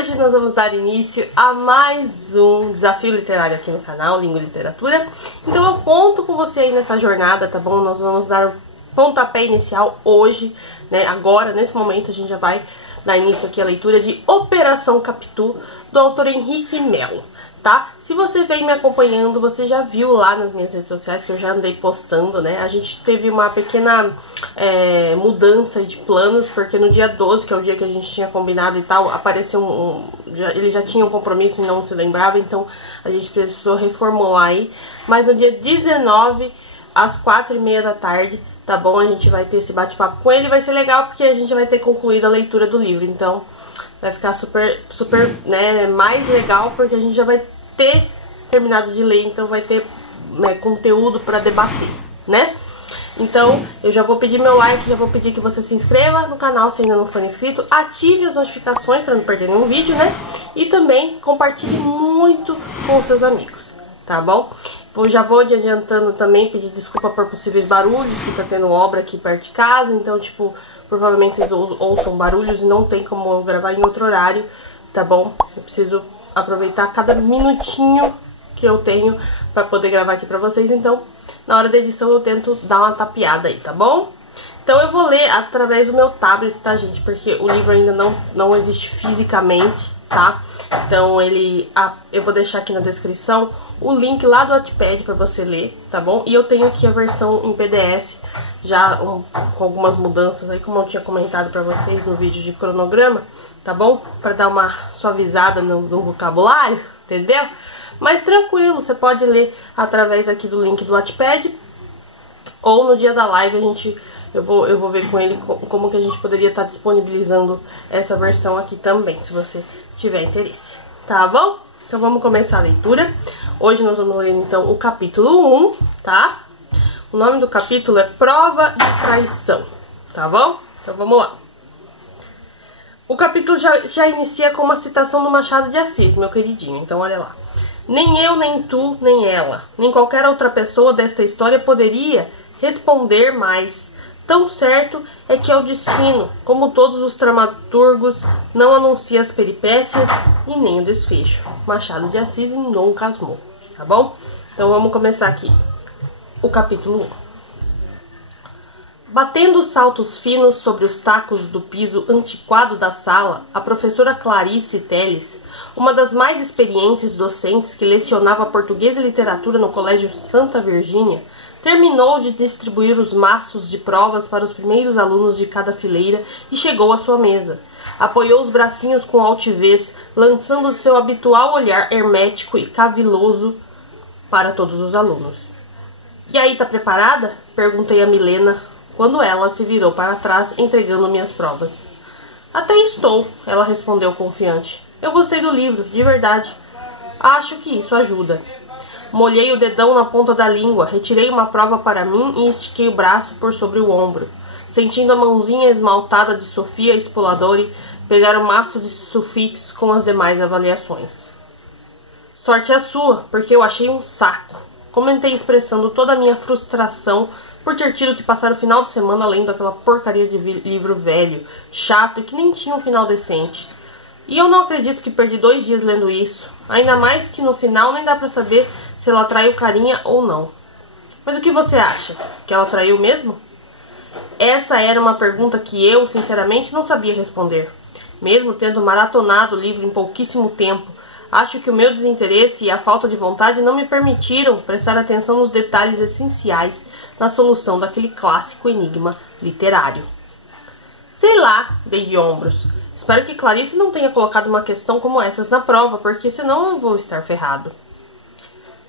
Hoje nós vamos dar início a mais um desafio literário aqui no canal, Língua e Literatura. Então eu conto com você aí nessa jornada, tá bom? Nós vamos dar o pontapé inicial hoje, né? Agora, nesse momento, a gente já vai dar início aqui à leitura de Operação Capitu, do autor Henrique Melo, tá? Se você vem me acompanhando, você já viu lá nas minhas redes sociais que eu já andei postando, né? A gente teve uma pequena mudança de planos, porque no dia 12, que é o dia que a gente tinha combinado e tal, apareceu ele já tinha um compromisso e não se lembrava, então a gente precisou reformular aí. Mas no dia 19, às 4h30 da tarde, tá bom? A gente vai ter esse bate-papo com ele, vai ser legal porque a gente vai ter concluído a leitura do livro, então vai ficar super, né, mais legal, porque a gente já vai ter terminado de ler, então vai ter, né, conteúdo para debater, né? Então, eu já vou pedir meu like, já vou pedir que você se inscreva no canal se ainda não for inscrito, ative as notificações para não perder nenhum vídeo, né? E também compartilhe muito com seus amigos, tá bom? Já vou adiantando também, pedir desculpa por possíveis barulhos, que tá tendo obra aqui perto de casa, então, tipo, provavelmente vocês ouçam barulhos e não tem como eu gravar em outro horário, tá bom? Eu preciso aproveitar cada minutinho que eu tenho pra poder gravar aqui pra vocês, então, na hora da edição eu tento dar uma tapeada aí, tá bom? Então eu vou ler através do meu tablet, tá, gente? Porque o livro ainda não existe fisicamente, tá? Então eu vou deixar aqui na descrição o link lá do Wattpad pra você ler, tá bom? E eu tenho aqui a versão em PDF, já com algumas mudanças aí, como eu tinha comentado pra vocês no vídeo de cronograma, tá bom? Pra dar uma suavizada no vocabulário, entendeu? Mas tranquilo, você pode ler através aqui do link do Wattpad, ou no dia da live eu vou ver com ele como que a gente poderia estar disponibilizando essa versão aqui também, se você tiver interesse, tá bom? Então vamos começar a leitura. Hoje nós vamos ler então o capítulo 1, tá? O nome do capítulo é Prova de Traição, tá bom? Então vamos lá. O capítulo já inicia com uma citação do Machado de Assis, meu queridinho, então olha lá. Nem eu, nem tu, nem ela, nem qualquer outra pessoa desta história poderia responder mais. Tão certo é que é o destino, como todos os dramaturgos, não anuncia as peripécias e nem o desfecho. Machado de Assis em Dom Casmurro, tá bom? Então vamos começar aqui o capítulo 1. Batendo saltos finos sobre os tacos do piso antiquado da sala, a professora Clarice Telles, uma das mais experientes docentes que lecionava português e literatura no Colégio Santa Virgínia, terminou de distribuir os maços de provas para os primeiros alunos de cada fileira e chegou à sua mesa. Apoiou os bracinhos com altivez, lançando seu habitual olhar hermético e caviloso para todos os alunos. E aí, tá preparada? Perguntei a Milena, quando ela se virou para trás, entregando-me as provas. Até estou, ela respondeu confiante. Eu gostei do livro, de verdade. Acho que isso ajuda. Molhei o dedão na ponta da língua, retirei uma prova para mim e estiquei o braço por sobre o ombro, sentindo a mãozinha esmaltada de Sofia Spoladori pegar o maço de sulfites com as demais avaliações. Sorte a sua, porque eu achei um saco. Comentei expressando toda a minha frustração por ter tido que passar o final de semana lendo aquela porcaria de livro velho, chato e que nem tinha um final decente. E eu não acredito que perdi 2 dias lendo isso, ainda mais que no final nem dá pra saber se ela traiu carinha ou não. Mas o que você acha? Que ela traiu mesmo? Essa era uma pergunta que eu, sinceramente, não sabia responder. Mesmo tendo maratonado o livro em pouquíssimo tempo, acho que o meu desinteresse e a falta de vontade não me permitiram prestar atenção nos detalhes essenciais na solução daquele clássico enigma literário. Sei lá, dei de ombros. Espero que Clarice não tenha colocado uma questão como essas na prova, porque senão eu vou estar ferrado.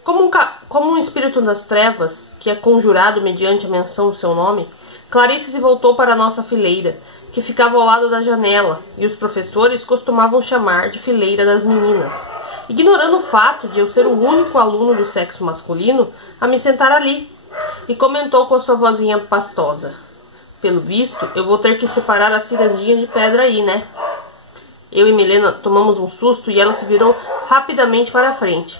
Como um espírito das trevas, que é conjurado mediante a menção do seu nome, Clarice se voltou para a nossa fileira, que ficava ao lado da janela, e os professores costumavam chamar de fileira das meninas, ignorando o fato de eu ser o único aluno do sexo masculino a me sentar ali, e comentou com a sua vozinha pastosa. Pelo visto, eu vou ter que separar a cirandinha de pedra aí, né? Eu e Milena tomamos um susto e ela se virou rapidamente para a frente.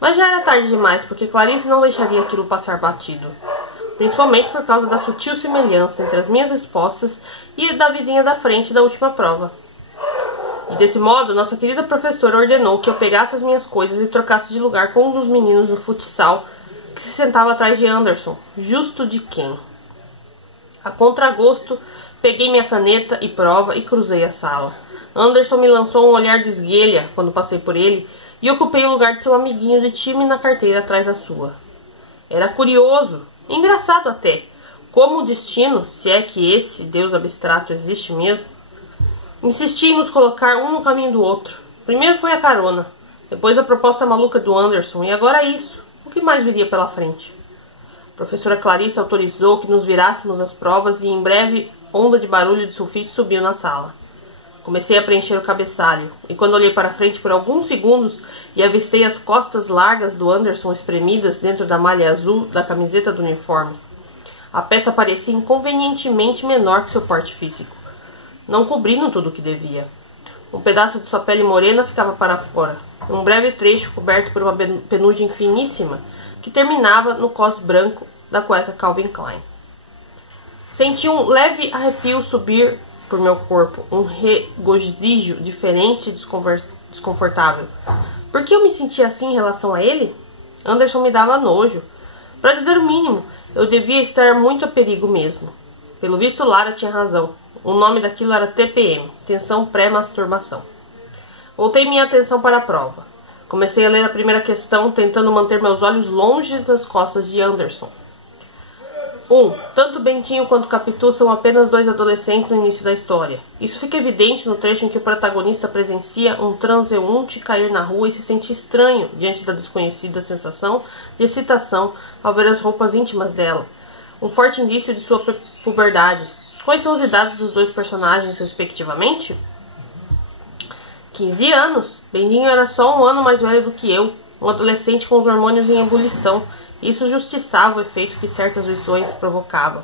Mas já era tarde demais, porque Clarice não deixaria aquilo passar batido. Principalmente por causa da sutil semelhança entre as minhas respostas e da vizinha da frente da última prova. E desse modo, nossa querida professora ordenou que eu pegasse as minhas coisas e trocasse de lugar com um dos meninos do futsal que se sentava atrás de Anderson, justo de quem. A contragosto, peguei minha caneta e prova e cruzei a sala. Anderson me lançou um olhar de esguelha quando passei por ele e ocupei o lugar de seu amiguinho de time na carteira atrás da sua. Era curioso, engraçado até, como o destino, se é que esse Deus abstrato existe mesmo, insistia em nos colocar um no caminho do outro. Primeiro foi a carona, depois a proposta maluca do Anderson e agora isso. O que mais viria pela frente? A professora Clarice autorizou que nos virássemos as provas e em breve onda de barulho de sulfite subiu na sala. Comecei a preencher o cabeçalho, e quando olhei para frente por alguns segundos e avistei as costas largas do Anderson espremidas dentro da malha azul da camiseta do uniforme, a peça parecia inconvenientemente menor que seu porte físico, não cobrindo tudo o que devia. Um pedaço de sua pele morena ficava para fora, um breve trecho coberto por uma penugem finíssima que terminava no cós branco da cueca Calvin Klein. Senti um leve arrepio subir por meu corpo, um regozijo diferente e desconfortável. Por que eu me sentia assim em relação a ele? Anderson me dava nojo. Para dizer o mínimo, eu devia estar muito a perigo mesmo. Pelo visto, Lara tinha razão. O nome daquilo era TPM, tensão pré-masturbação. Voltei minha atenção para a prova. Comecei a ler a primeira questão, tentando manter meus olhos longe das costas de Anderson. Tanto Bentinho quanto Capitu são apenas dois adolescentes no início da história. Isso fica evidente no trecho em que o protagonista presencia um transeunte cair na rua e se sente estranho diante da desconhecida sensação de excitação ao ver as roupas íntimas dela. Um forte indício de sua puberdade. Quais são as idades dos dois personagens, respectivamente? 15 anos. Bentinho era só um ano mais velho do que eu, um adolescente com os hormônios em ebulição. Isso justiçava o efeito que certas visões provocavam.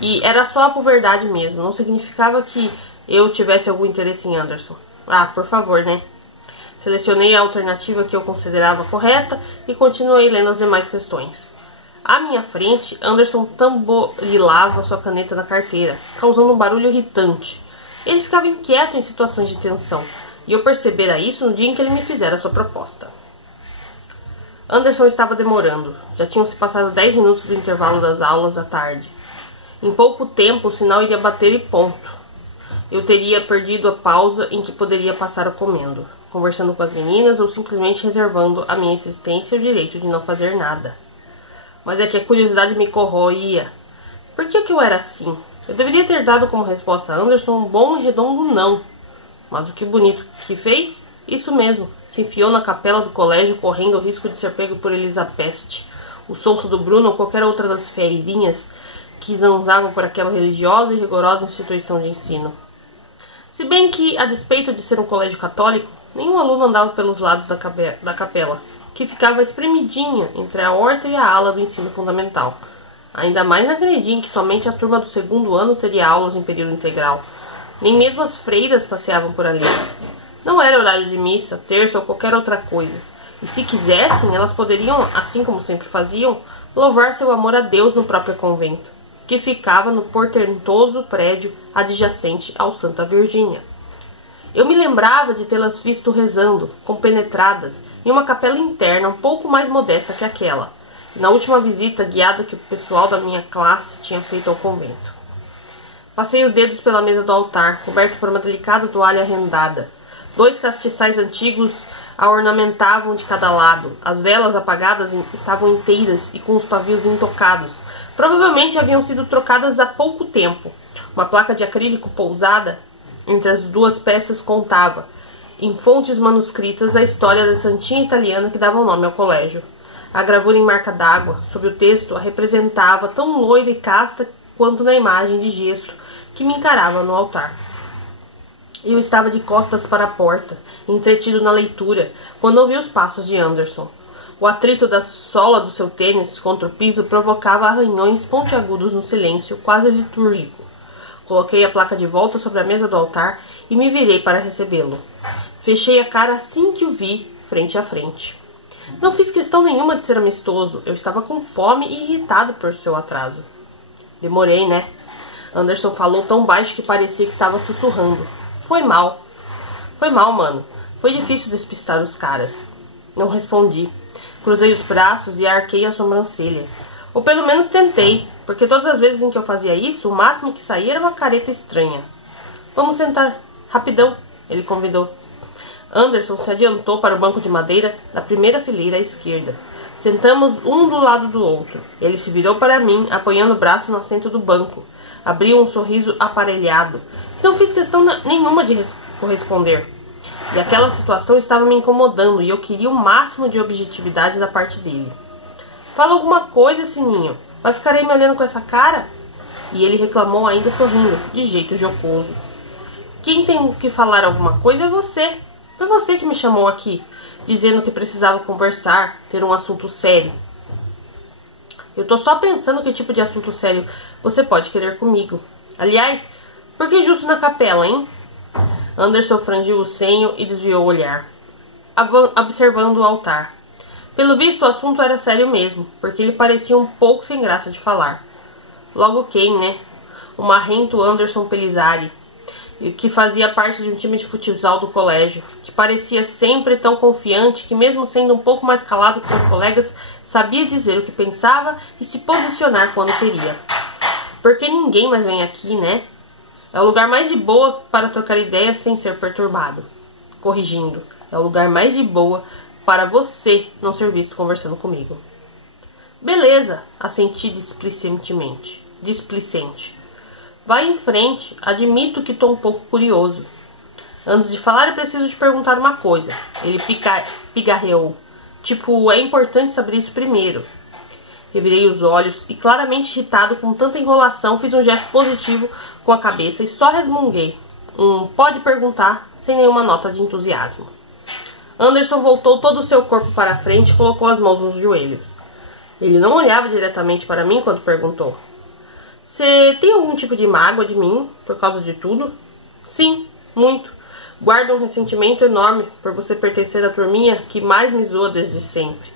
E era só a puberdade mesmo, não significava que eu tivesse algum interesse em Anderson. Por favor, né? Selecionei a alternativa que eu considerava correta e continuei lendo as demais questões. À minha frente, Anderson tamborilava sua caneta na carteira, causando um barulho irritante. Ele ficava inquieto em situações de tensão, e eu percebera isso no dia em que ele me fizera sua proposta. Anderson estava demorando. Já tinham se passado 10 minutos do intervalo das aulas à tarde. Em pouco tempo, o sinal iria bater e ponto. Eu teria perdido a pausa em que poderia passar comendo, conversando com as meninas ou simplesmente reservando à minha existência o direito de não fazer nada. Mas é que a curiosidade me corroía. Por que eu era assim? Eu deveria ter dado como resposta a Anderson um bom e redondo não. Mas o que bonito que fez? Isso mesmo, se enfiou na capela do colégio correndo o risco de ser pego por Elizabeth, o Souço do Bruno ou qualquer outra das feirinhas que zanzavam por aquela religiosa e rigorosa instituição de ensino. Se bem que, a despeito de ser um colégio católico, nenhum aluno andava pelos lados da capela, que ficava espremidinha entre a horta e a ala do ensino fundamental. Ainda mais naquele dia em que somente a turma do segundo ano teria aulas em período integral. Nem mesmo as freiras passeavam por ali. Não era horário de missa, terça ou qualquer outra coisa. E se quisessem, elas poderiam, assim como sempre faziam, louvar seu amor a Deus no próprio convento, que ficava no portentoso prédio adjacente ao Santa Virgínia. Eu me lembrava de tê-las visto rezando, compenetradas, em uma capela interna um pouco mais modesta que aquela, na última visita guiada que o pessoal da minha classe tinha feito ao convento. Passei os dedos pela mesa do altar, coberto por uma delicada toalha rendada. 2 castiçais antigos a ornamentavam de cada lado. As velas apagadas estavam inteiras e com os pavios intocados. Provavelmente haviam sido trocadas há pouco tempo. Uma placa de acrílico pousada entre as 2 peças contava, em fontes manuscritas, a história da santinha italiana que dava o nome ao colégio. A gravura em marca d'água, sob o texto, a representava tão loira e casta quanto na imagem de gesso que me encarava no altar. Eu estava de costas para a porta, entretido na leitura, quando ouvi os passos de Anderson. O atrito da sola do seu tênis contra o piso provocava arranhões pontiagudos no silêncio quase litúrgico. Coloquei a placa de volta sobre a mesa do altar e me virei para recebê-lo. Fechei a cara assim que o vi, frente a frente. Não fiz questão nenhuma de ser amistoso. Eu estava com fome e irritado por seu atraso. Demorei, né? Anderson falou tão baixo que parecia que estava sussurrando. Foi mal. Foi mal, mano. Foi difícil despistar os caras. Não respondi. Cruzei os braços e arquei a sobrancelha. Ou pelo menos tentei, porque todas as vezes em que eu fazia isso, o máximo que saía era uma careta estranha. Vamos sentar. Rapidão, ele convidou. Anderson se adiantou para o banco de madeira da primeira fileira à esquerda. Sentamos um do lado do outro. Ele se virou para mim, apoiando o braço no assento do banco. Abriu um sorriso aparelhado. Não fiz questão nenhuma de corresponder. E aquela situação estava me incomodando e eu queria o máximo de objetividade da parte dele. Fala alguma coisa, Sininho. Vai ficar aí me olhando com essa cara? E ele reclamou ainda sorrindo, de jeito jocoso. Quem tem que falar alguma coisa é você. Foi você que me chamou aqui, dizendo que precisava conversar, ter um assunto sério. Eu tô só pensando que tipo de assunto sério você pode querer comigo. Aliás, por que justo na capela, hein? Anderson franziu o senho e desviou o olhar, observando o altar. Pelo visto, o assunto era sério mesmo, porque ele parecia um pouco sem graça de falar. Logo quem, né? O marrento Anderson Pelizari, que fazia parte de um time de futsal do colégio, que parecia sempre tão confiante que, mesmo sendo um pouco mais calado que seus colegas, sabia dizer o que pensava e se posicionar quando queria. Porque ninguém mais vem aqui, né? É o lugar mais de boa para trocar ideias sem ser perturbado. Corrigindo, é o lugar mais de boa para você não ser visto conversando comigo. Beleza, assenti displicentemente. Vai em frente, admito que estou um pouco curioso. Antes de falar, eu preciso te perguntar uma coisa. Ele pigarreou. Tipo, é importante saber isso primeiro. Revirei os olhos e, claramente irritado com tanta enrolação, fiz um gesto positivo com a cabeça e só resmunguei. Pode perguntar, sem nenhuma nota de entusiasmo. Anderson voltou todo o seu corpo para a frente e colocou as mãos nos joelhos. Ele não olhava diretamente para mim quando perguntou. Você tem algum tipo de mágoa de mim por causa de tudo? Sim, muito. Guardo um ressentimento enorme por você pertencer à turminha que mais me zoa desde sempre.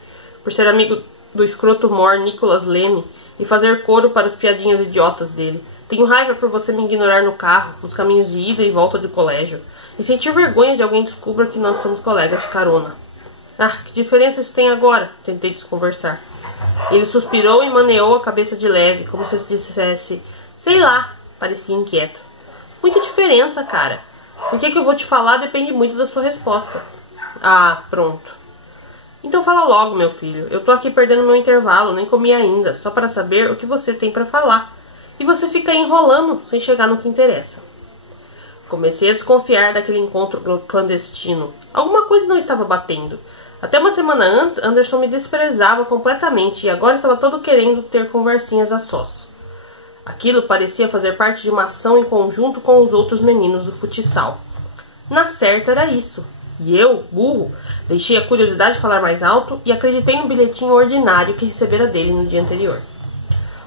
Por ser amigo do escroto mor Nicolas Leme e fazer coro para as piadinhas idiotas dele. Tenho raiva por você me ignorar no carro, nos caminhos de ida e volta do colégio. E sentir vergonha de alguém descubra que nós somos colegas de carona. Ah, que diferença isso tem agora? Tentei desconversar. Ele suspirou e maneou a cabeça de leve, como se dissesse, sei lá, parecia inquieto. Muita diferença, cara. O que eu vou te falar depende muito da sua resposta. Ah, pronto. Então fala logo, meu filho. Eu tô aqui perdendo meu intervalo, nem comi ainda, só para saber o que você tem para falar. E você fica aí enrolando, sem chegar no que interessa. Comecei a desconfiar daquele encontro clandestino. Alguma coisa não estava batendo. Até uma semana antes, Anderson me desprezava completamente e agora estava todo querendo ter conversinhas a sós. Aquilo parecia fazer parte de uma ação em conjunto com os outros meninos do futsal. Na certa era isso. E eu, burro, deixei a curiosidade falar mais alto e acreditei no bilhetinho ordinário que recebera dele no dia anterior.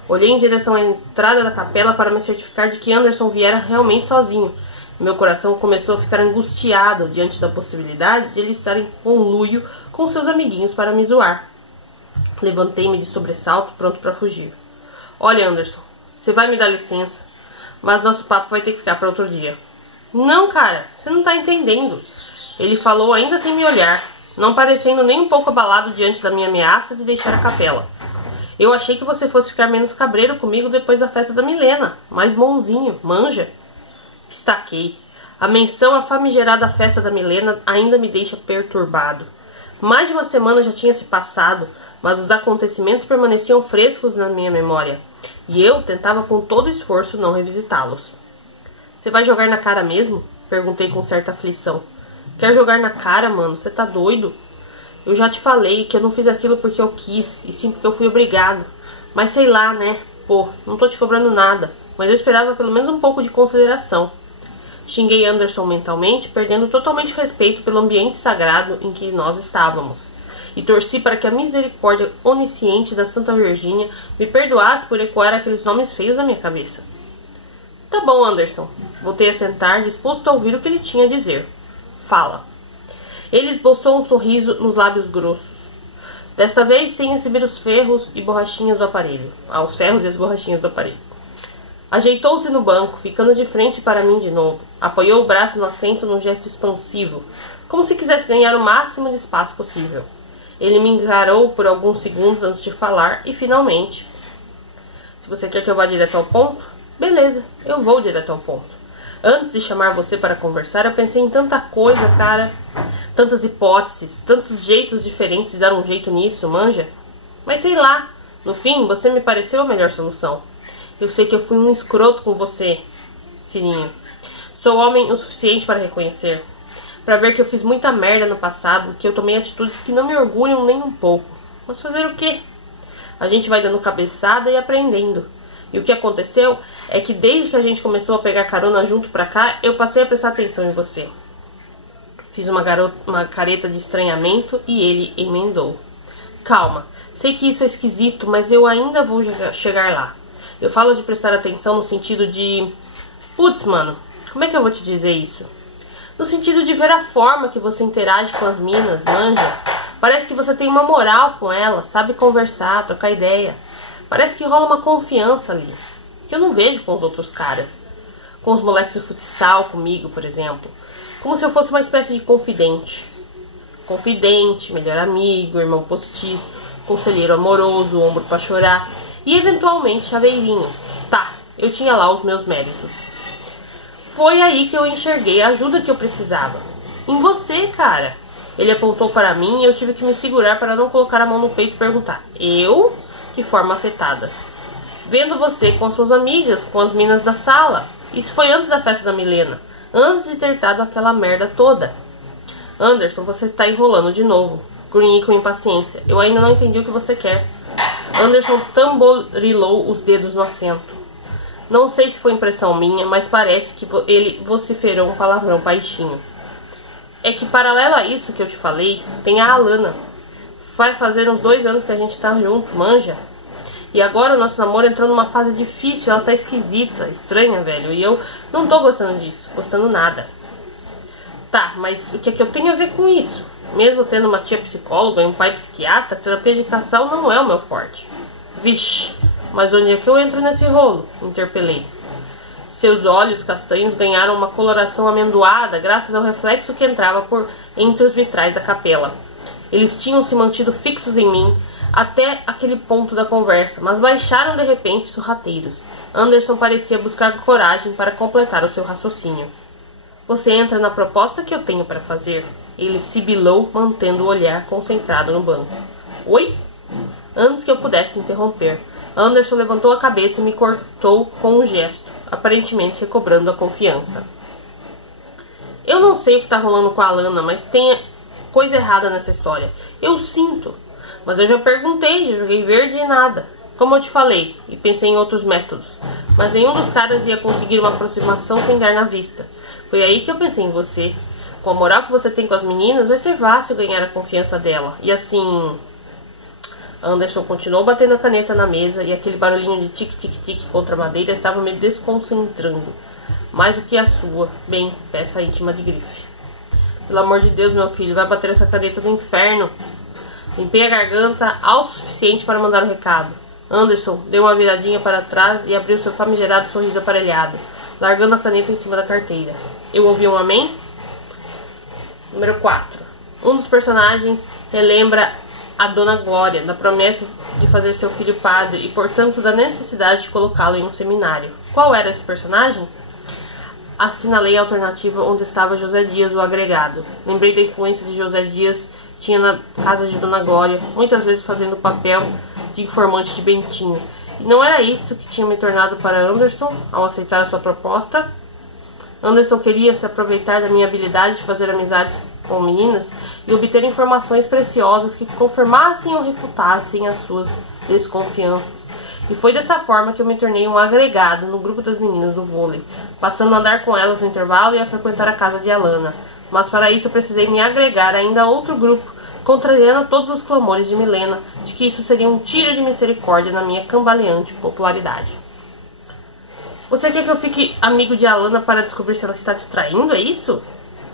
Olhei em direção à entrada da capela para me certificar de que Anderson viera realmente sozinho. Meu coração começou a ficar angustiado diante da possibilidade de ele estar em conluio com seus amiguinhos para me zoar. Levantei-me de sobressalto, pronto para fugir. Olha, Anderson, você vai me dar licença, mas nosso papo vai ter que ficar para outro dia. Não, cara, você não tá entendendo. Ele falou ainda sem me olhar, não parecendo nem um pouco abalado diante da minha ameaça de deixar a capela. Eu achei que você fosse ficar menos cabreiro comigo depois da festa da Milena, mais bonzinho, manja. Estaquei. A menção à famigerada festa da Milena ainda me deixa perturbado. Mais de uma semana já tinha se passado, mas os acontecimentos permaneciam frescos na minha memória, e eu tentava com todo esforço não revisitá-los. Você vai jogar na cara mesmo? Perguntei com certa aflição. Quer jogar na cara, mano? Você tá doido? Eu já te falei que eu não fiz aquilo porque eu quis, e sim porque eu fui obrigado. Mas sei lá, né? Pô, não tô te cobrando nada, mas eu esperava pelo menos um pouco de consideração. Xinguei Anderson mentalmente, perdendo totalmente o respeito pelo ambiente sagrado em que nós estávamos. E torci para que a misericórdia onisciente da Santa Virgínia me perdoasse por ecoar aqueles nomes feios na minha cabeça. Tá bom, Anderson. Voltei a sentar, disposto a ouvir o que ele tinha a dizer. Fala. Ele esboçou um sorriso nos lábios grossos. Desta vez sem exibir os ferros e borrachinhas do aparelho. Os ferros e as borrachinhas do aparelho. Ajeitou-se no banco, ficando de frente para mim de novo. Apoiou o braço no assento num gesto expansivo, como se quisesse ganhar o máximo de espaço possível. Ele me encarou por alguns segundos antes de falar e, finalmente... Se você quer que eu vá direto ao ponto, beleza, eu vou direto ao ponto. Antes de chamar você para conversar, eu pensei em tanta coisa, cara. Tantas hipóteses, tantos jeitos diferentes de dar um jeito nisso, manja? Mas sei lá, no fim, você me pareceu a melhor solução. Eu sei que eu fui um escroto com você, Sininho. Sou homem o suficiente para reconhecer. Para ver que eu fiz muita merda no passado, que eu tomei atitudes que não me orgulham nem um pouco. Mas fazer o quê? A gente vai dando cabeçada e aprendendo. E o que aconteceu é que desde que a gente começou a pegar carona junto pra cá, eu passei a prestar atenção em você. Fiz uma careta de estranhamento e ele emendou. Calma, sei que isso é esquisito, mas eu ainda vou chegar lá. Eu falo de prestar atenção no sentido de... Putz, mano, como é que eu vou te dizer isso? No sentido de ver a forma que você interage com as minas, manja. Parece que você tem uma moral com elas, sabe conversar, trocar ideia. Parece que rola uma confiança ali, que eu não vejo com os outros caras. Com os moleques do futsal, comigo, por exemplo. Como se eu fosse uma espécie de confidente. Confidente, melhor amigo, irmão postiço, conselheiro amoroso, ombro pra chorar. E eventualmente chaveirinho. Tá, eu tinha lá os meus méritos. Foi aí que eu enxerguei a ajuda que eu precisava. Em você, cara. Ele apontou para mim e eu tive que me segurar para não colocar a mão no peito e perguntar. Eu? De forma afetada. Vendo você com suas amigas, com as minas da sala. Isso foi antes da festa da Milena. Antes de ter dado aquela merda toda. Anderson, você está enrolando de novo. Grunhi com impaciência. Eu ainda não entendi o que você quer. Anderson tamborilou os dedos no assento. Não sei se foi impressão minha, mas parece que ele vociferou um palavrão baixinho. É que paralelo a isso que eu te falei, tem a Alana. Vai fazer uns 2 anos que a gente tá junto, manja? E agora o nosso namoro entrou numa fase difícil, ela tá esquisita, estranha, velho. E eu não tô gostando disso, gostando nada. Tá, mas o que é que eu tenho a ver com isso? Mesmo tendo uma tia psicóloga e um pai psiquiatra, terapia de casal não é o meu forte. Vixe, mas onde é que eu entro nesse rolo? Interpelei. Seus olhos castanhos ganharam uma coloração amendoada graças ao reflexo que entrava por entre os vitrais da capela. Eles tinham se mantido fixos em mim até aquele ponto da conversa, mas baixaram de repente sorrateiros. Anderson parecia buscar coragem para completar o seu raciocínio. Você entra na proposta que eu tenho para fazer. Ele sibilou, mantendo o olhar concentrado no banco. Oi? Antes que eu pudesse interromper, Anderson levantou a cabeça e me cortou com um gesto, aparentemente recobrando a confiança. Eu não sei o que tá rolando com a Alana, mas tem coisa errada nessa história. Eu sinto. Mas eu já perguntei, já joguei verde e nada. Como eu te falei, e pensei em outros métodos. Mas nenhum dos caras ia conseguir uma aproximação sem dar na vista. Foi aí que eu pensei em você. Com a moral que você tem com as meninas, vai ser fácil ganhar a confiança dela. E assim... Anderson continuou batendo a caneta na mesa e aquele barulhinho de tic-tic-tic contra a madeira estava me desconcentrando. Mais do que a sua, bem, peça íntima de grife. Pelo amor de Deus, meu filho, vai bater essa caneta do inferno. Limpei a garganta alto o suficiente para mandar o recado. Anderson deu uma viradinha para trás e abriu seu famigerado sorriso aparelhado, largando a caneta em cima da carteira. Eu ouvi um amém? Número 4. Um dos personagens relembra a Dona Glória, da promessa de fazer seu filho padre e, portanto, da necessidade de colocá-lo em um seminário. Qual era esse personagem? Assinalei a alternativa onde estava José Dias, o agregado. Lembrei da influência de José Dias tinha na casa de Dona Glória, muitas vezes fazendo o papel de informante de Bentinho. E não era isso que tinha me tornado para Anderson ao aceitar a sua proposta? Anderson queria se aproveitar da minha habilidade de fazer amizades com meninas e obter informações preciosas que confirmassem ou refutassem as suas desconfianças. E foi dessa forma que eu me tornei um agregado no grupo das meninas do vôlei, passando a andar com elas no intervalo e a frequentar a casa de Alana. Mas para isso eu precisei me agregar ainda a outro grupo, contrariando todos os clamores de Milena de que isso seria um tiro de misericórdia na minha cambaleante popularidade. Você quer que eu fique amigo de Alana para descobrir se ela está te traindo, é isso?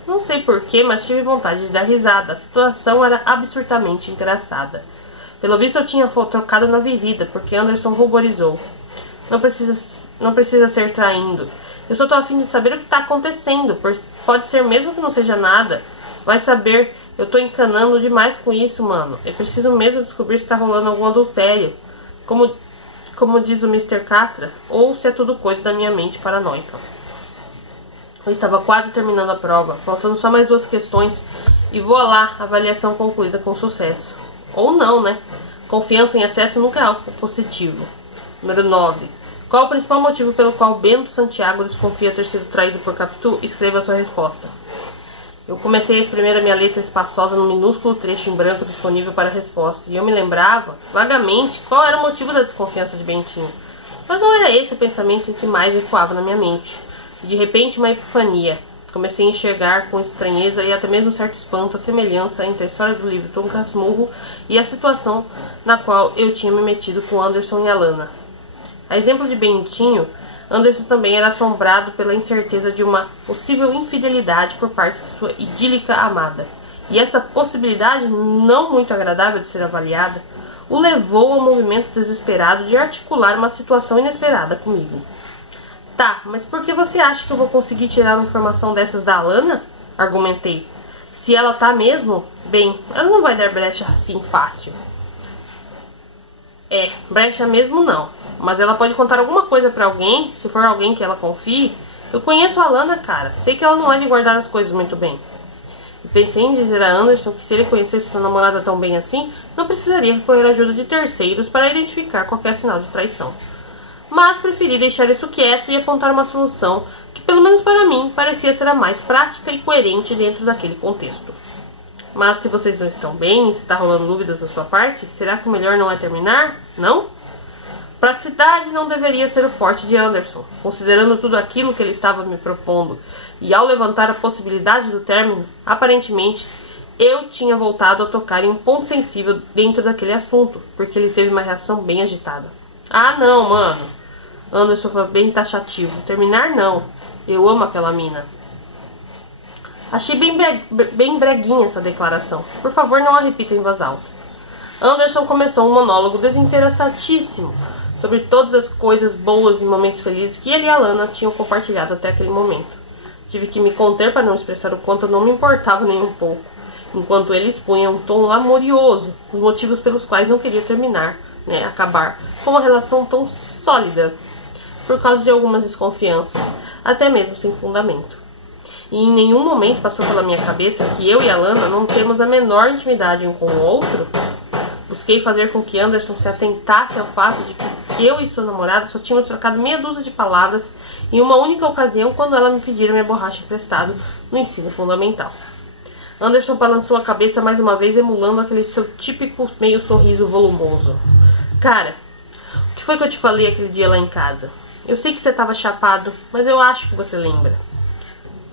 Não sei porquê, mas tive vontade de dar risada. A situação era absurdamente engraçada. Pelo visto eu tinha trocado na virida, porque Anderson ruborizou. Não precisa ser traindo. Eu só tô a fim de saber o que tá acontecendo. Pode ser mesmo que não seja nada. Vai saber, eu tô encanando demais com isso, mano. Eu preciso mesmo descobrir se tá rolando algum adultério. Como diz o Mr. Catra, ou se é tudo coisa da minha mente paranoica. Eu estava quase terminando a prova, faltando só mais 2 questões, e voilá, avaliação concluída com sucesso. Ou não, né? Confiança em excesso nunca é algo positivo. Número 9. Qual o principal motivo pelo qual Bento Santiago desconfia ter sido traído por Capitu? Escreva a sua resposta. Eu comecei a espremer a minha letra espaçosa no minúsculo trecho em branco disponível para a resposta, e eu me lembrava, vagamente, qual era o motivo da desconfiança de Bentinho. Mas não era esse o pensamento em que mais ecoava na minha mente. De repente, uma epifania. Comecei a enxergar com estranheza e até mesmo certo espanto a semelhança entre a história do livro Tom Casmurro e a situação na qual eu tinha me metido com Anderson e Alana. A exemplo de Bentinho, Anderson também era assombrado pela incerteza de uma possível infidelidade por parte de sua idílica amada. E essa possibilidade, não muito agradável de ser avaliada, o levou ao movimento desesperado de articular uma situação inesperada comigo. Tá, mas por que você acha que eu vou conseguir tirar uma informação dessas da Alana? Argumentei. Se ela tá mesmo, bem, ela não vai dar brecha assim fácil. Brecha mesmo não. Mas ela pode contar alguma coisa pra alguém, se for alguém que ela confie. Eu conheço a Alana, cara. Sei que ela não é de guardar as coisas muito bem. E pensei em dizer a Anderson que se ele conhecesse sua namorada tão bem assim, não precisaria recorrer à ajuda de terceiros para identificar qualquer sinal de traição. Mas preferi deixar isso quieto e apontar uma solução que, pelo menos para mim, parecia ser a mais prática e coerente dentro daquele contexto. Mas se vocês não estão bem e se está rolando dúvidas da sua parte, será que o melhor não é terminar? Não? Praticidade não deveria ser o forte de Anderson, considerando tudo aquilo que ele estava me propondo, e ao levantar a possibilidade do término, aparentemente, eu tinha voltado a tocar em um ponto sensível dentro daquele assunto, porque ele teve uma reação bem agitada. Ah, não, mano. Anderson foi bem taxativo. Terminar, não. Eu amo aquela mina. Achei bem breguinha essa declaração. Por favor, não a repita em voz alta. Anderson começou um monólogo desinteressadíssimo sobre todas as coisas boas e momentos felizes que ele e a Alana tinham compartilhado até aquele momento. Tive que me conter para não expressar o quanto eu não me importava nem um pouco, enquanto ele expunha um tom lamorioso, os motivos pelos quais não queria terminar, acabar com uma relação tão sólida, por causa de algumas desconfianças, até mesmo sem fundamento. E em nenhum momento passou pela minha cabeça que eu e a Alana não temos a menor intimidade um com o outro. Busquei fazer com que Anderson se atentasse ao fato de que eu e sua namorada só tínhamos trocado meia dúzia de palavras em uma única ocasião quando ela me pediu minha borracha emprestada no ensino fundamental. Anderson balançou a cabeça mais uma vez, emulando aquele seu típico meio sorriso volumoso. Cara, o que foi que eu te falei aquele dia lá em casa? Eu sei que você estava chapado, mas eu acho que você lembra.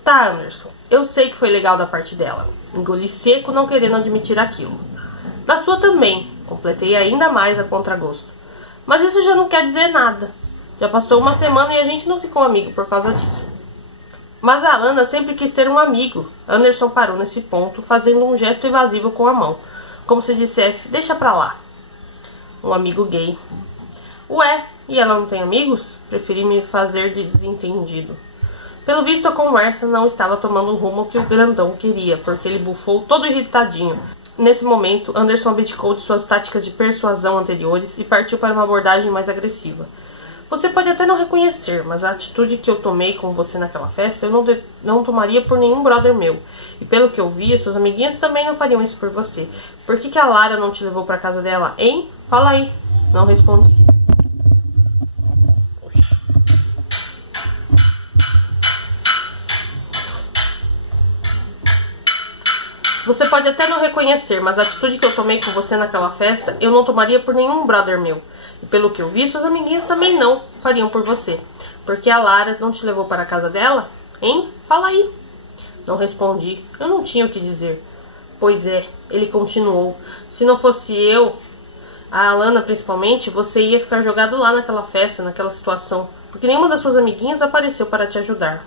Tá, Anderson, eu sei que foi legal da parte dela. Engoli seco, não querendo admitir aquilo. Da sua também, completei ainda mais a contragosto. Mas isso já não quer dizer nada. Já passou uma semana e a gente não ficou amigo por causa disso. Mas a Alana sempre quis ter um amigo. Anderson parou nesse ponto, fazendo um gesto evasivo com a mão, como se dissesse, deixa pra lá. Um amigo gay. Ué, e ela não tem amigos? Preferi me fazer de desentendido. Pelo visto, a conversa não estava tomando o rumo que o grandão queria, porque ele bufou todo irritadinho. Nesse momento, Anderson abdicou de suas táticas de persuasão anteriores e partiu para uma abordagem mais agressiva. Você pode até não reconhecer, mas a atitude que eu tomei com você naquela festa eu não tomaria por nenhum brother meu. E pelo que eu vi, suas amiguinhas também não fariam isso por você. Por que a Lara não te levou para casa dela, hein? Fala aí. Não respondi. Você pode até não reconhecer, mas a atitude que eu tomei com você naquela festa, eu não tomaria por nenhum brother meu. E pelo que eu vi, suas amiguinhas também não fariam por você. Porque a Lara não te levou para a casa dela? Hein? Fala aí. Não respondi. Eu não tinha o que dizer. Pois é, ele continuou. Se não fosse eu, a Alana principalmente, você ia ficar jogado lá naquela festa, naquela situação. Porque nenhuma das suas amiguinhas apareceu para te ajudar.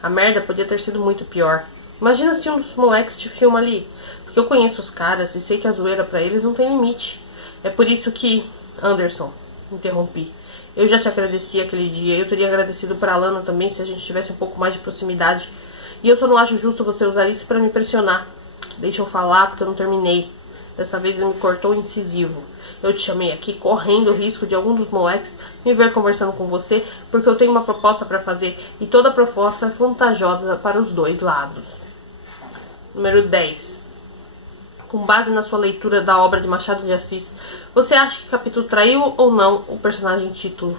A merda podia ter sido muito pior. Imagina se um dos moleques te filma ali. Porque eu conheço os caras e sei que a zoeira pra eles não tem limite. É por isso que... Anderson, interrompi. Eu já te agradeci aquele dia. Eu teria agradecido pra Alana também se a gente tivesse um pouco mais de proximidade. E eu só não acho justo você usar isso pra me pressionar. Deixa eu falar porque eu não terminei. Dessa vez ele me cortou incisivo. Eu te chamei aqui correndo o risco de algum dos moleques me ver conversando com você porque eu tenho uma proposta pra fazer e toda proposta é vantajosa para os dois lados. Número 10. Com base na sua leitura da obra de Machado de Assis, você acha que Capitu traiu ou não o personagem título?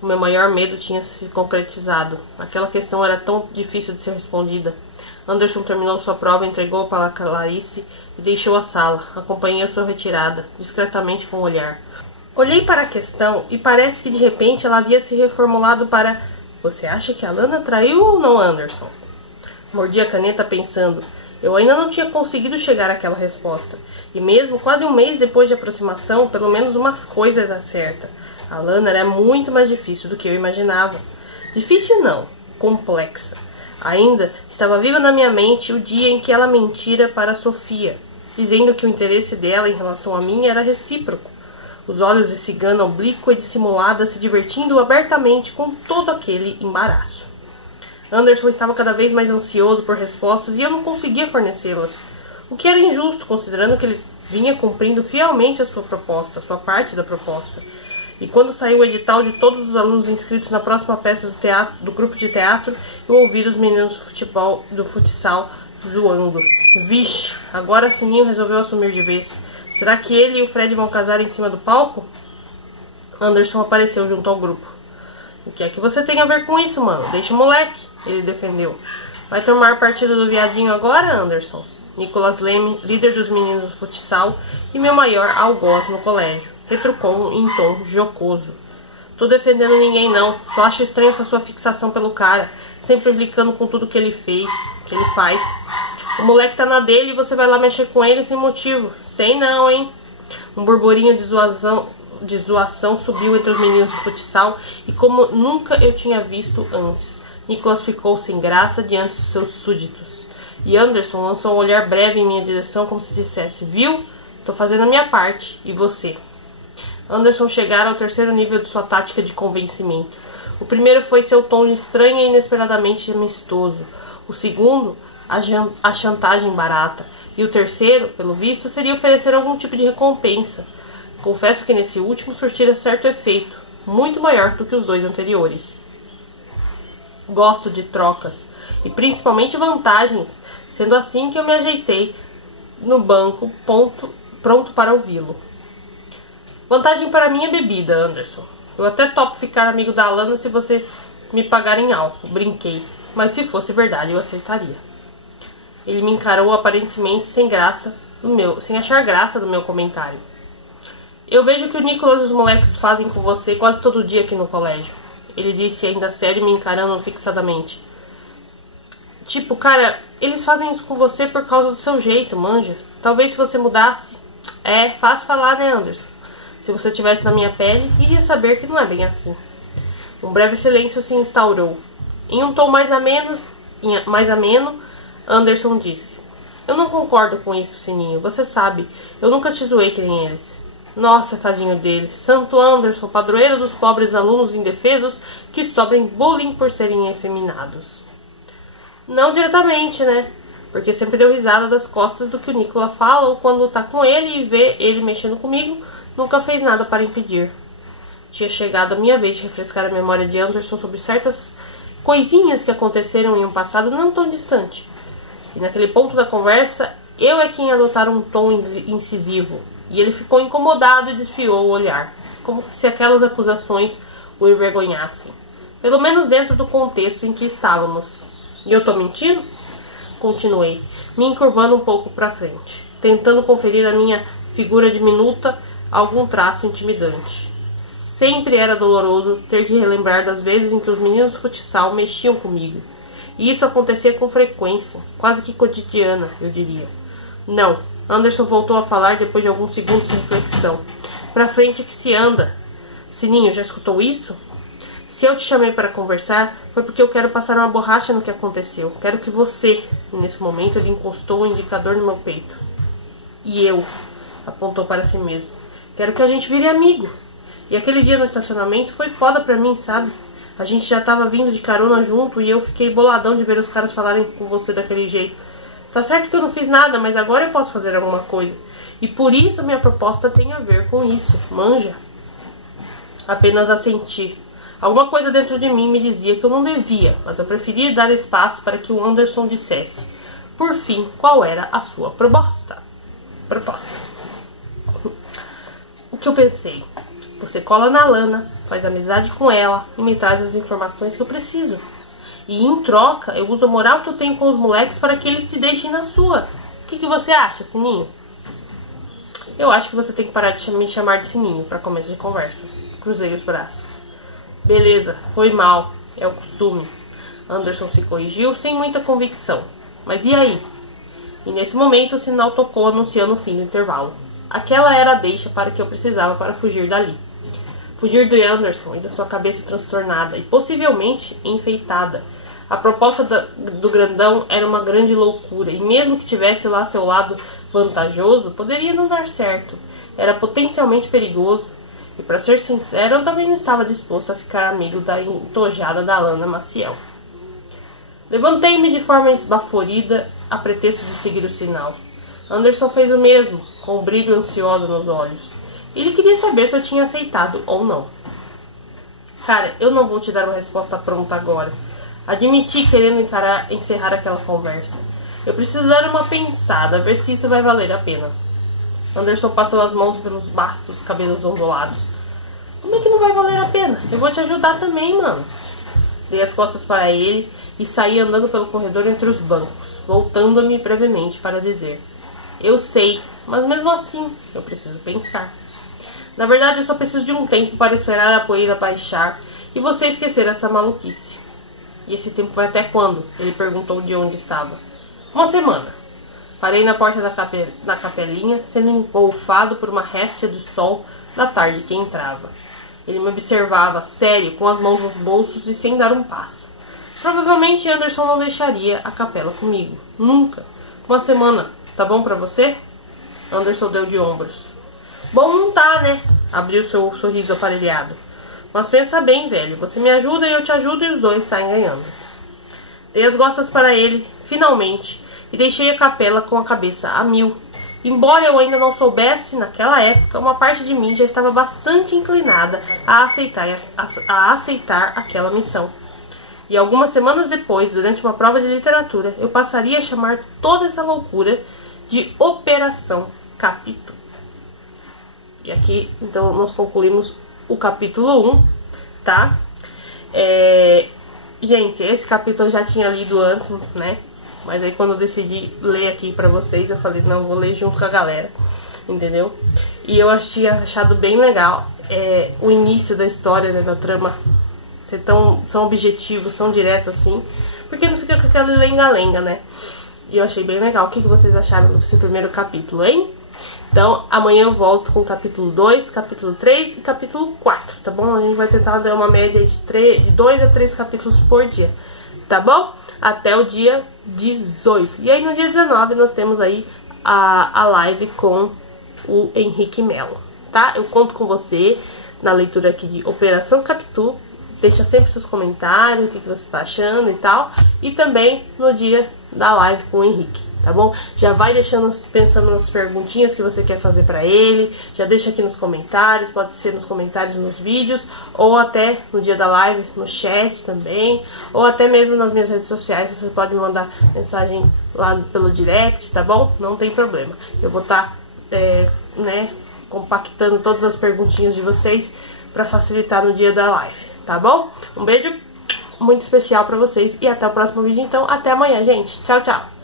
O meu maior medo tinha se concretizado. Aquela questão era tão difícil de ser respondida. Anderson terminou sua prova, entregou para Clarice e deixou a sala. Acompanhei a sua retirada, discretamente com o olhar. Olhei para a questão e parece que de repente ela havia se reformulado para: você acha que a Alana traiu ou não, Anderson? Mordi a caneta pensando. Eu ainda não tinha conseguido chegar àquela resposta. E mesmo quase um mês depois de aproximação, pelo menos umas coisas eram certas. A Alana era muito mais difícil do que eu imaginava. Difícil não, complexa. Ainda estava viva na minha mente o dia em que ela mentira para Sofia, dizendo que o interesse dela em relação a mim era recíproco. Os olhos de cigana oblíqua e dissimulada se divertindo abertamente com todo aquele embaraço. Anderson estava cada vez mais ansioso por respostas e eu não conseguia fornecê-las, o que era injusto, considerando que ele vinha cumprindo fielmente a sua proposta, a sua parte da proposta. E quando saiu o edital de todos os alunos inscritos na próxima peça do grupo de teatro, eu ouvi os meninos do futsal zoando. Vixe, agora Sininho resolveu assumir de vez. Será que ele e o Fred vão casar em cima do palco? Anderson apareceu junto ao grupo. O que é que você tem a ver com isso, mano? Deixa o moleque, ele defendeu. Vai tomar partido do viadinho agora, Anderson? Nicolas Leme, líder dos meninos do futsal e meu maior algoz no colégio, retrucou em tom jocoso. Tô defendendo ninguém não, só acho estranho essa sua fixação pelo cara, sempre implicando com tudo que ele faz. O moleque tá na dele e você vai lá mexer com ele sem motivo. Sei não, hein? Um burburinho de zoação subiu entre os meninos do futsal e como nunca eu tinha visto antes. Nicolas ficou sem graça diante de seus súditos. E Anderson lançou um olhar breve em minha direção como se dissesse: viu? Tô fazendo a minha parte. E você? Anderson chegara ao terceiro nível de sua tática de convencimento. O primeiro foi seu tom estranho e inesperadamente amistoso. O segundo, a chantagem barata. E o terceiro, pelo visto, seria oferecer algum tipo de recompensa. Confesso que nesse último surtira certo efeito, muito maior do que os dois anteriores. Gosto de trocas, e principalmente vantagens, sendo assim que eu me ajeitei no banco, pronto para ouvi-lo. Vantagem para mim é bebida, Anderson. Eu até topo ficar amigo da Alana se você me pagar em álcool, brinquei. Mas se fosse verdade, eu aceitaria. Ele me encarou aparentemente sem achar graça do meu comentário. Eu vejo que o Nicolas e os moleques fazem com você quase todo dia aqui no colégio. Ele disse ainda sério, me encarando fixadamente. Tipo, cara, eles fazem isso com você por causa do seu jeito, manja. Talvez se você mudasse. É fácil falar, né, Anderson? Se você estivesse na minha pele, iria saber que não é bem assim. Um breve silêncio se instaurou. Em um tom mais ameno, Anderson disse: eu não concordo com isso, Sininho. Você sabe, eu nunca te zoei que nem eles. Nossa, tadinho deles. Santo Anderson, padroeiro dos pobres alunos indefesos que sofrem bullying por serem efeminados. Não diretamente, né? Porque sempre deu risada das costas do que o Nicolas fala, ou quando tá com ele e vê ele mexendo comigo, nunca fez nada para impedir. Tinha chegado a minha vez de refrescar a memória de Anderson sobre certas coisinhas que aconteceram em um passado não tão distante. E naquele ponto da conversa, eu é quem adotara um tom incisivo. E ele ficou incomodado e desfiou o olhar, como se aquelas acusações o envergonhassem. Pelo menos dentro do contexto em que estávamos. E eu tô mentindo? Continuei, me encurvando um pouco para frente, tentando conferir à minha figura diminuta algum traço intimidante. Sempre era doloroso ter que relembrar das vezes em que os meninos do futsal mexiam comigo. E isso acontecia com frequência, quase que cotidiana, eu diria. Não, Anderson voltou a falar depois de alguns segundos de reflexão. Pra frente que se anda. Sininho, já escutou isso? Se eu te chamei para conversar, foi porque eu quero passar uma borracha no que aconteceu. Quero que você, nesse momento, ele encostou o indicador no meu peito. E eu, apontou para si mesmo. Quero que a gente vire amigo. E aquele dia no estacionamento foi foda pra mim, sabe? A gente já tava vindo de carona junto e eu fiquei boladão de ver os caras falarem com você daquele jeito. Tá certo que eu não fiz nada, mas agora eu posso fazer alguma coisa. E por isso a minha proposta tem a ver com isso, manja? Apenas assenti. Alguma coisa dentro de mim me dizia que eu não devia, mas eu preferia dar espaço para que o Anderson dissesse, por fim, qual era a sua proposta. O que eu pensei? Você cola na Lana, faz amizade com ela e me traz as informações que eu preciso. E em troca, eu uso a moral que eu tenho com os moleques para que eles se deixem na sua. O que você acha, Sininho? Eu acho que você tem que parar de me chamar de Sininho para começo de conversa. Cruzei os braços. Beleza, foi mal, é o costume. Anderson se corrigiu sem muita convicção. Mas e aí? E nesse momento o sinal tocou anunciando o fim do intervalo. Aquela era a deixa para que eu precisava para fugir dali. Fugir do Anderson e da sua cabeça transtornada e possivelmente enfeitada. A proposta do grandão era uma grande loucura e mesmo que tivesse lá seu lado vantajoso, poderia não dar certo. Era potencialmente perigoso. E para ser sincero, eu também não estava disposto a ficar amigo da entojada da Lana Maciel. Levantei-me de forma esbaforida a pretexto de seguir o sinal. Anderson fez o mesmo, com um brilho ansioso nos olhos. Ele queria saber se eu tinha aceitado ou não. Cara, eu não vou te dar uma resposta pronta agora. Admiti querendo encerrar aquela conversa. Eu preciso dar uma pensada, ver se isso vai valer a pena. Anderson passou as mãos pelos bastos cabelos ondulados. Como é que não vai valer a pena? Eu vou te ajudar também, mano. Dei as costas para ele e saí andando pelo corredor entre os bancos, voltando-me brevemente para dizer: eu sei, mas mesmo assim, eu preciso pensar. Na verdade, eu só preciso de um tempo para esperar a poeira baixar e você esquecer essa maluquice. E esse tempo vai até quando? Ele perguntou de onde estava. Uma semana. Parei na porta da capelinha, sendo engolfado por uma réstia de sol da tarde que entrava. Ele me observava, sério, com as mãos nos bolsos e sem dar um passo. Provavelmente Anderson não deixaria a capela comigo. Nunca. Uma semana. Tá bom pra você? Anderson deu de ombros. Bom não tá, né? Abriu seu sorriso aparelhado. Mas pensa bem, velho. Você me ajuda e eu te ajudo e os dois saem ganhando. Dei as costas para ele, finalmente, e deixei a capela com a cabeça a mil. Embora eu ainda não soubesse, naquela época, uma parte de mim já estava bastante inclinada a aceitar aquela missão. E algumas semanas depois, durante uma prova de literatura, eu passaria a chamar toda essa loucura de Operação Capitu. E aqui, então, nós concluímos o capítulo 1, tá? Gente, esse capítulo eu já tinha lido antes, né? Mas aí quando eu decidi ler aqui pra vocês, eu falei, não, vou ler junto com a galera, entendeu? E eu tinha achado bem legal o início da história, né, da trama, ser tão objetivo, tão direto assim, porque não fica com aquela lenga-lenga, né? E eu achei bem legal. O que vocês acharam desse primeiro capítulo, hein? Então, amanhã eu volto com o capítulo 2, capítulo 3 e capítulo 4, tá bom? A gente vai tentar dar uma média de 2 a 3 capítulos por dia, tá bom? Até o dia 18. E aí no dia 19 nós temos aí a live com o Henrique Melo, tá? Eu conto com você na leitura aqui de Operação Capitu. Deixa sempre seus comentários, o que você está achando e tal. E também no dia da live com o Henrique, tá bom? Já vai pensando nas perguntinhas que você quer fazer pra ele. Já deixa aqui nos comentários, pode ser nos comentários nos vídeos, ou até no dia da live, no chat também, ou até mesmo nas minhas redes sociais. Você pode me mandar mensagem lá pelo direct, tá bom? Não tem problema. Eu vou estar, compactando todas as perguntinhas de vocês pra facilitar no dia da live, tá bom? Um beijo muito especial pra vocês e até o próximo vídeo, então. Até amanhã, gente. Tchau, tchau.